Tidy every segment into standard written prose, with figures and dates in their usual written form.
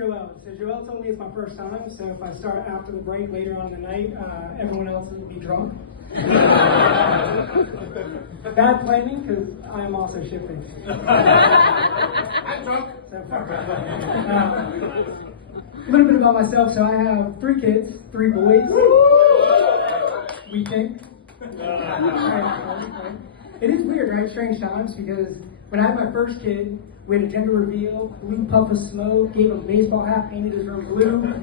Joel. So Joel told me it's my first time, so if I start after the break later on in the night, everyone else will be drunk. Bad planning, because I am also shipping. I'm drunk. A little bit about myself. So I have 3 kids, 3 boys. We think. It is weird, right? Strange times, because when I had my first kid, we had a gender reveal, blue puff of smoke, gave him a baseball hat, painted his room blue.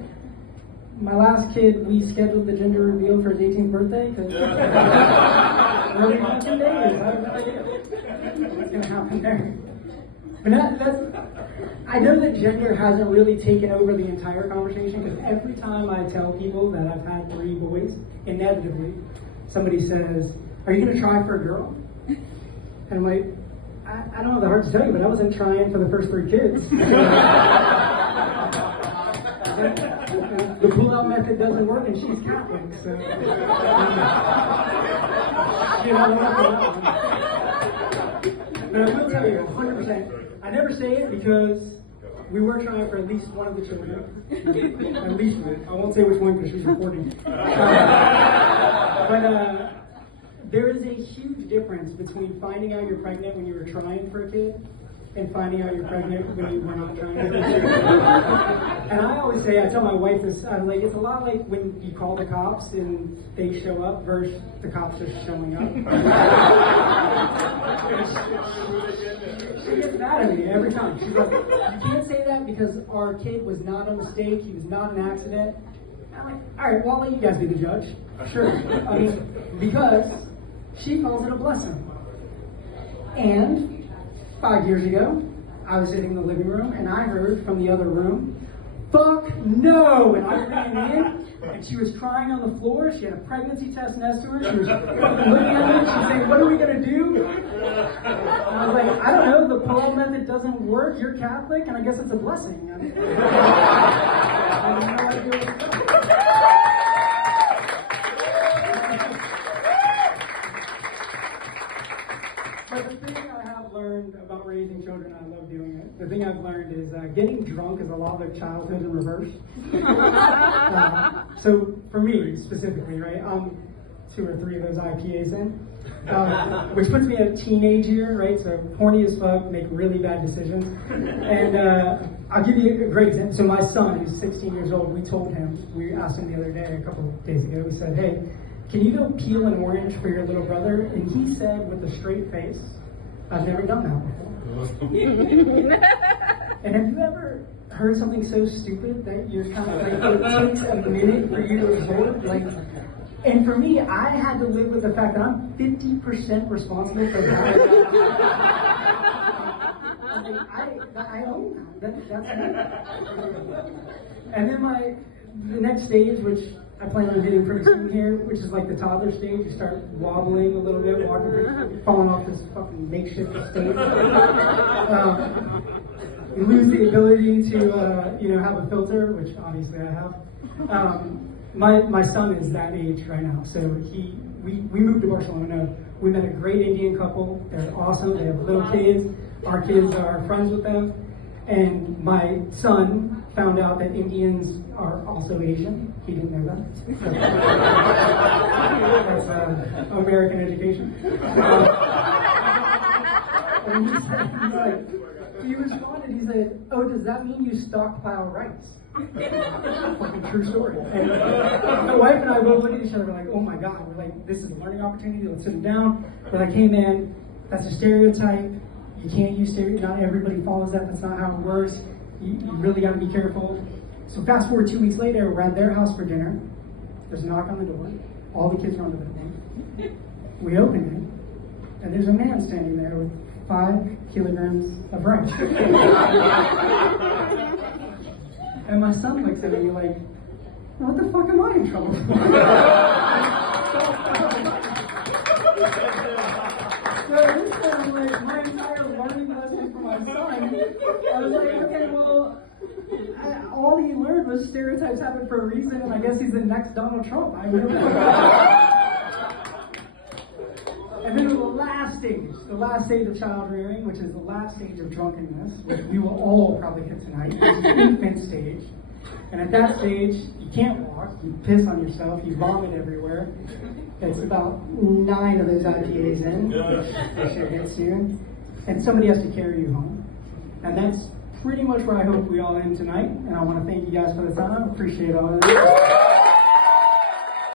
My last kid, we scheduled the gender reveal for his 18th birthday, because early 10 days. What's going to happen there? But I know that gender hasn't really taken over the entire conversation, because every time I tell people that I've had 3 boys, inevitably, somebody says, "Are you going to try for a girl?" And I'm like, I don't have the heart to tell you, but I wasn't trying for the first 3 kids. The pull-out method doesn't work, and she's Catholic, so But I will tell you, 100%. I never say it because we were trying for at least one of the children. At least one. I won't say which one because she's recording. But there is a huge difference between finding out you're pregnant when you were trying for a kid and finding out you're pregnant when you were not trying for a kid. And I always say, I tell my wife this, I'm like, it's a lot like when you call the cops and they show up versus the cops just showing up. She gets mad at me every time. She's like, "You can't say that because our kid was not a mistake, he was not an accident." I'm like, all right, well, I'll let you guys be the judge. Sure. I mean, because she calls it a blessing. And 5 years ago, I was sitting in the living room and I heard from the other room, "Fuck no!" And I ran in and she was crying on the floor. She had a pregnancy test next to her. She was looking at me. She's saying, "What are we going to do?" And I was like, "I don't know. The pull-out method doesn't work. You're Catholic, and I guess it's a blessing." I don't know what to do. But the thing I have learned about raising children, I love doing it. The thing I've learned is getting drunk is a lot like childhood in reverse. So for me specifically, right, I'm 2 or 3 of those IPAs in, which puts me at a teenage year, right? So horny as fuck, make really bad decisions. And I'll give you a great example. So my son, who's 16 years old, we asked him the other day, a couple of days ago, we said, "Hey, can you go peel an orange for your little brother?" And he said with a straight face, "I've never done that before." And have you ever heard something so stupid that you're kind of like, it takes a minute for you to absorb? Like, and for me, I had to live with the fact that I'm 50% responsible for that. I own that. That's me. And then the next stage, which I plan on hitting pretty soon here, which is like the toddler stage. You start wobbling a little bit, falling off this fucking makeshift stage. You lose the ability to, have a filter, which obviously I have. My son is that age right now, so we moved to Barcelona. We met a great Indian couple. They're awesome. They have little kids. Our kids are friends with them. And my son found out that Indians are also Asian. He didn't know that. So, that's American education. And he responded, he said, "Oh, does that mean you stockpile rice?" Fucking true story. And my wife and I both look at each other, we're like, "Oh my God," we're like, "This is a learning opportunity, let's sit him down." We're like, "Hey man, that's a stereotype. You can't use stereotypes. Not everybody follows that. That's not how it works. You really got to be careful." So fast forward 2 weeks later, we're at their house for dinner. There's a knock on the door. All the kids are on the bedroom. We open it, and there's a man standing there with 5 kilograms of rice. And my son looks at me like, "What the fuck am I in trouble for?" So this was like my entire learning lesson for my son. I was like, okay, well, all he learned was stereotypes happen for a reason, and I guess he's the next Donald Trump. I really And then last stage of child rearing, which is the last stage of drunkenness, which we will all probably hit tonight, is the infant stage. And at that stage, you can't walk, you piss on yourself, you vomit everywhere. It's about 9 of those IPAs in, which shit hits you. And somebody has to carry you home. And that's pretty much where I hope we all end tonight. And I want to thank you guys for the time. I appreciate all of it.